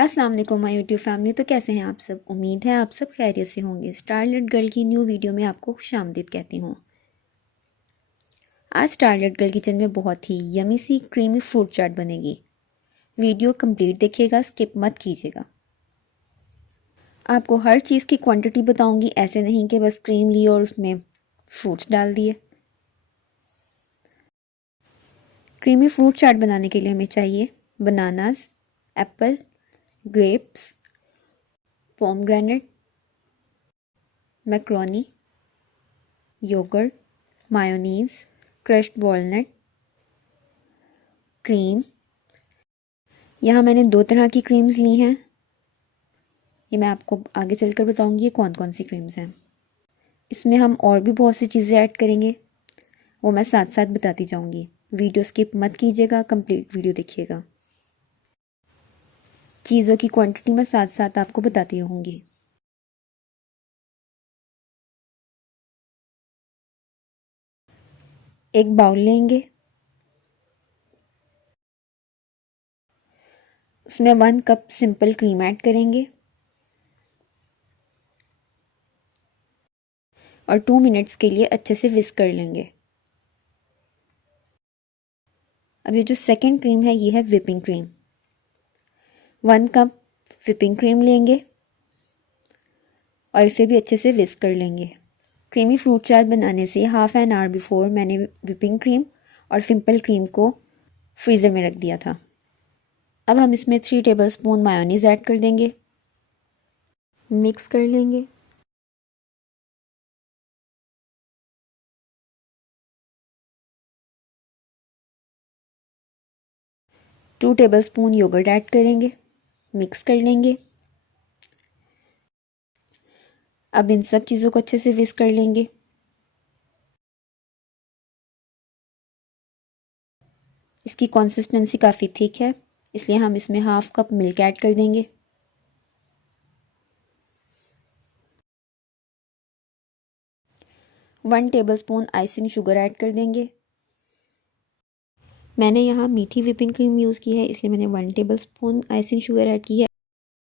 अस्सलाम वालेकुम my YouTube family. तो कैसे हैं आप सब? उम्मीद है आप सब खैरियत से होंगे। स्टारलेट गर्ल की न्यू वीडियो में आपको खुशामदीद कहती हूँ। आज स्टारलेट गर्ल किचन में बहुत ही यमी सी क्रीमी फ्रूट चाट बनेगी। वीडियो कंप्लीट देखिएगा, स्किप मत कीजिएगा। आपको हर चीज़ की क्वांटिटी बताऊंगी, ऐसे नहीं कि बस क्रीम ली और उसमें फ्रूट्स डाल दिए। क्रीमी फ्रूट चाट बनाने के लिए हमें चाहिए bananas, apple, grapes, pomegranate, macaroni, yoghurt, mayonnaise, crushed walnut, cream. यहाँ मैंने 2 तरह की क्रीम्स ली हैं। ये मैं आपको आगे चलकर बताऊंगी ये कौन कौन सी क्रीम्स हैं। इसमें हम और भी बहुत सी चीज़ें ऐड करेंगे, वो मैं साथ साथ बताती जाऊंगी। वीडियो स्किप मत कीजिएगा, कंप्लीट वीडियो देखिएगा। चीज़ों की क्वांटिटी मैं साथ साथ आपको बताती रहूँगी। एक बाउल लेंगे, उसमें 1 कप सिंपल क्रीम ऐड करेंगे और 2 मिनट्स के लिए अच्छे से विस्क कर लेंगे। अब ये जो सेकंड क्रीम है ये है whipping cream. 1 cup whipping cream लेंगे और इसे भी अच्छे से विस्क कर लेंगे। क्रीमी फ्रूट चाट बनाने से हाफ एन आवर बिफोर मैंने व्हिपिंग क्रीम और सिंपल क्रीम को फ्रीज़र में रख दिया था। अब हम इसमें 3 टेबलस्पून मायोनीज़ ऐड कर देंगे, मिक्स कर लेंगे। टू टेबलस्पून योगर्ट ऐड करेंगे, मिक्स कर लेंगे। अब इन सब चीज़ों को अच्छे से विस्क कर लेंगे। इसकी कंसिस्टेंसी काफ़ी थिक है, इसलिए हम इसमें हाफ कप मिल्क ऐड कर देंगे। One tablespoon icing sugar add कर देंगे। मैंने यहाँ मीठी व्हिपिंग क्रीम यूज़ की है, इसलिए मैंने 1 टेबलस्पून आइसिंग शुगर ऐड की है।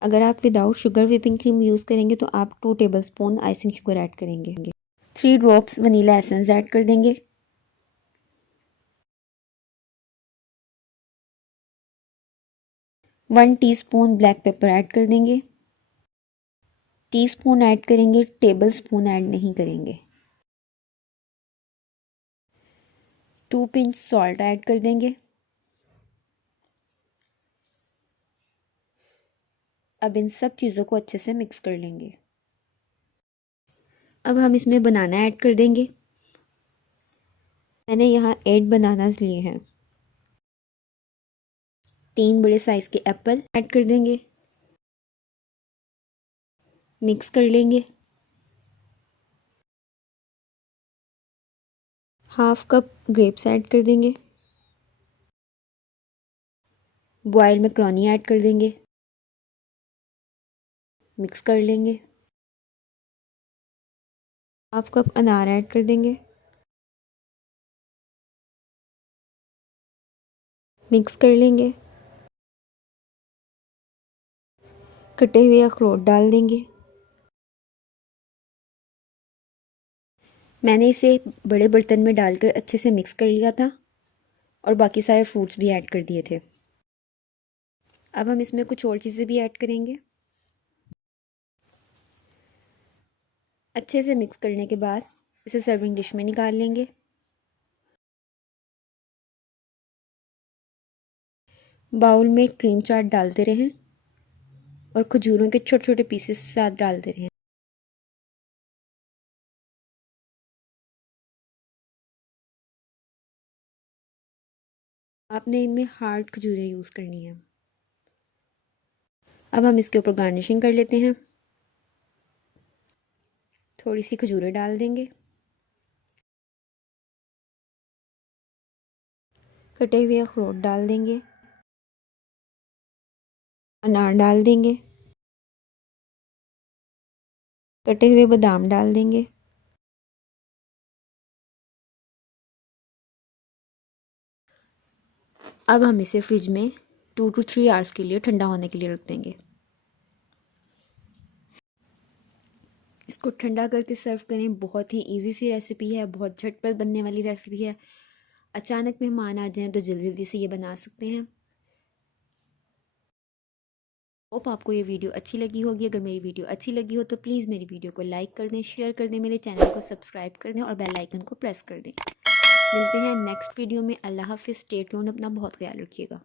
अगर आप without sugar whipping cream use करेंगे तो आप 2 टेबलस्पून आइसिंग शुगर ऐड करेंगे। 3 ड्रॉप्स वनीला एसेंस ऐड कर देंगे। One teaspoon black pepper add कर देंगे। टीस्पून ऐड करेंगे, टेबल स्पून ऐड नहीं करेंगे। 2 पिंच सॉल्ट ऐड कर देंगे। अब इन सब चीज़ों को अच्छे से मिक्स कर लेंगे। अब हम इसमें बनाना ऐड कर देंगे। मैंने यहाँ 8 बनानास लिए हैं। 3 बड़े साइज़ के एप्पल ऐड कर देंगे, मिक्स कर लेंगे। हाफ कप ग्रेप्स ऐड कर देंगे। बॉइल्ड मैक्रोनी ऐड कर देंगे, मिक्स कर लेंगे। हाफ कप अनार ऐड कर देंगे, मिक्स कर लेंगे। कटे हुए अखरोट डाल देंगे। मैंने इसे बड़े बर्तन में डालकर अच्छे से मिक्स कर लिया था और बाकी सारे फ्रूट्स भी ऐड कर दिए थे। अब हम इसमें कुछ और चीज़ें भी ऐड करेंगे। अच्छे से मिक्स करने के बाद इसे सर्विंग डिश में निकाल लेंगे। बाउल में क्रीम चाट डालते रहें और खजूरों के छोटे छोटे पीसेस साथ डालते रहें। आपने इनमें हार्ड खजूरें यूज़ करनी है। अब हम इसके ऊपर गार्निशिंग कर लेते हैं। थोड़ी सी खजूरें डाल देंगे, कटे हुए अखरोट डाल देंगे, अनार डाल देंगे, कटे हुए बादाम डाल देंगे। अब हम इसे फ्रिज में 2 to 3 आवर्स के लिए ठंडा होने के लिए रख देंगे। इसको ठंडा करके सर्व करें। बहुत ही इजी सी रेसिपी है, बहुत झटपट बनने वाली रेसिपी है। अचानक मेहमान आ जाएं तो जल्दी जल्दी से ये बना सकते हैं। होप आपको ये वीडियो अच्छी लगी होगी। अगर मेरी वीडियो अच्छी लगी हो तो प्लीज़ मेरी वीडियो को लाइक कर दें, शेयर कर दें, मेरे चैनल को सब्सक्राइब कर दें और बेल आइकन को प्रेस कर दें। मिलते हैं नेक्स्ट वीडियो में। अल्लाह हाफिज़। स्टे ट्यून्ड, अपना बहुत ख्याल रखिएगा।